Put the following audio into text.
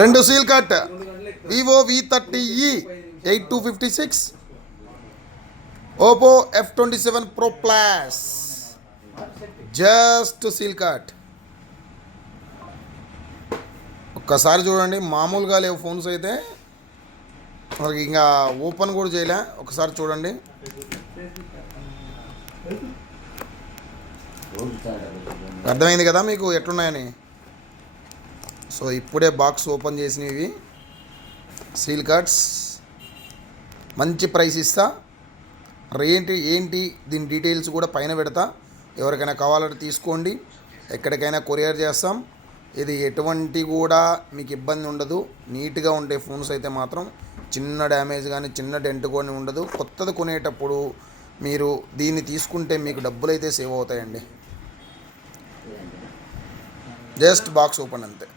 రెండు seal cut Vivo V30e 8256, Oppo F27 Pro Plus, just seal cut. ఒక్కసారి చూడండి, మామూలుగా లేవు ఫోన్స్ అయితే, మనకి ఇంకా ఓపెన్ కూడా చేయలే. ఒకసారి చూడండి. అర్థమైంది కదా మీకు ఎట్లున్నాయని. సో ఇప్పుడే బాక్స్ ఓపెన్ చేసినవి సీల్ కట్స్. మంచి ప్రైస్ ఇస్తా. ఏంటి దీని డీటెయిల్స్ కూడా పైన పెడతా. ఎవరికైనా కావాలంటే తీసుకోండి. ఎక్కడికైనా కొరియర్ చేస్తాం. ఇది ఎటువంటి కూడా మీకు ఇబ్బంది ఉండదు. నీట్గా ఉండే ఫోన్స్ అయితే మాత్రం చిన్న డ్యామేజ్ కానీ చిన్న డెంట్ కానీ ఉండదు. కొత్తది కొనేటప్పుడు మీరు దీన్ని తీసుకుంటే మీకు డబ్బులు అయితే సేవ్ అవుతాయండి. జస్ట్ బాక్స్ ఓపెన్ అంతే.